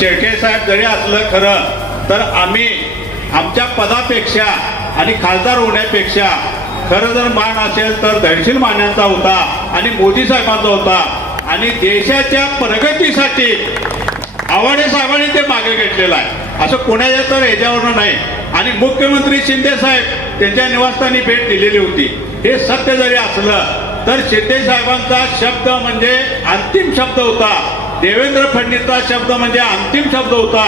शेळके साहेब जरी असलं खरं तर आम्ही आमच्या पदापेक्षा आणि खासदार होण्यापेक्षा खरं जर मान असेल तर धैर्यशील मान्यांचा होता आणि मोदी साहेबांचा होता आणि देशाच्या प्रगतीसाठी आव्हाडे साहेबांनी ते मागे घेतलेलं आहे असं कोणाच्या तर ह्याच्यावरनं नाही। आणि मुख्यमंत्री शिंदे साहेब त्यांच्या निवासस्थानी भेट दिलेली होती। हे सत्य जरी असलं तर शिंदे साहेबांचा शब्द म्हणजे अंतिम शब्द होता, देवेंद्र फडणवीसचा शब्द म्हणजे अंतिम शब्द होता।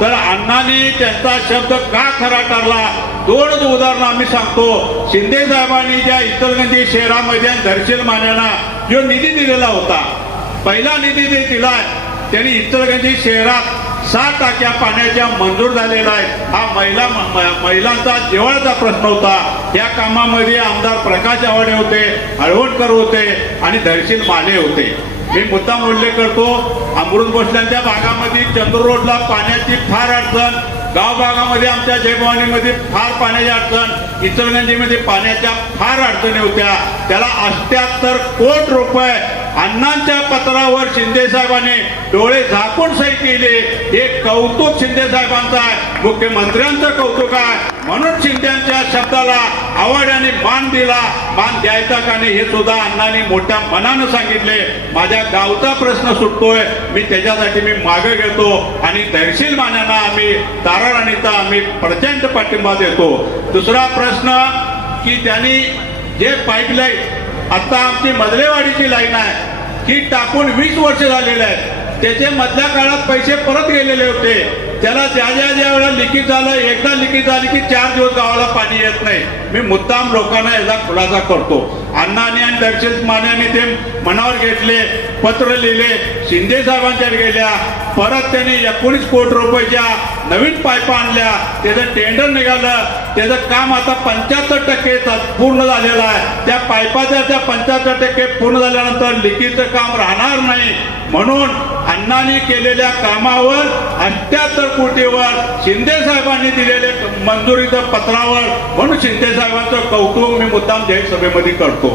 तर अण्णांनी त्यांचा शब्द का खरा ठरला दोन उदाहरणं आम्ही सांगतो। शिंदे साहेबांनी ज्या इचलकरंजी शहरामध्ये धैर्यशील मान्यांना जो निधी दिलेला होता, पहिला निधी जे दिलाय त्यांनी इचलकरंजी शहरात 6 टाक्या पाण्याच्या मंजूर झालेला आहे। हा महिलांचा जिव्हाळ्याचा प्रश्न होता। या कामामध्ये आमदार प्रकाश आव्हाडे होते, हळवणकर होते आणि धैर्यशील माने होते। मी मुद्दाम उल्लेख करतो, अमृत भोसल्यांच्या भागामध्ये चंद्र रोडला पाण्याची फार अडचण, गाव भागामध्ये आमच्या जयभवानीमध्ये फार पाण्याची अडचण, इचलकरंजीमध्ये पाण्याच्या फार अडचणी होत्या। त्याला 78 कोटी रुपये अण्णांच्या पत्रावर शिंदे साहेबांनी डोळे झाकून सही केले। हे कौतुक शिंदे साहेबांचं आहे, मुख्यमंत्र्यांचं कौतुक आहे। म्हणून शिंदेच्या शब्दाला आव्हाड्याने मान दिला, मान द्यायचा का नाही हे सुद्धा अण्णांनी मोठ्या मनानं सांगितले। माझ्या गावचा प्रश्न सुटतोय, मी त्याच्यासाठी मी मागे घेतो आणि धैर्यशील मान्यांना आम्ही ताराराणीचा आम्ही प्रचंड पाठिंबा देतो। दुसरा प्रश्न की त्यांनी जे पाईपलाईन आता आमची मजलेवाडीची लाईन आहे ही टाकून 20 वर्ष झालेले आहेत, त्याचे मधल्या काळात पैसे परत गेलेले होते। त्याला ज्या वेळेला लिकेज झालं, एकदा लिकेज झाली की 4 दिवस गावाला पाणी येत नाही। मी मुद्दाम लोकांना याचा खुलासा करतो। अण्णांनी आणि धैर्यशील मान्यांनी ते मनावर घेतले, पत्र लिहिले, शिंदे साहेबांच्याकडे गेल्या, परत त्यांनी 19 कोटी रुपयाच्या नवीन पाईपा आणल्या, त्याचं टेंडर निघालं, त्याचं काम आता 75% पूर्ण झालेलं आहे। त्या पाईपाच्या त्या 75% पूर्ण झाल्यानंतर लिकेजचं काम राहणार नाही। म्हणून अण्णांनी केलेल्या कामावर 78 कोटीवर शिंदे साहेबांनी दिलेले मंजुरीच्या पत्रावर म्हणून शिंदे साहेबांचं कौतुक मी मुद्दाम जाहीर सभेमध्ये करतो।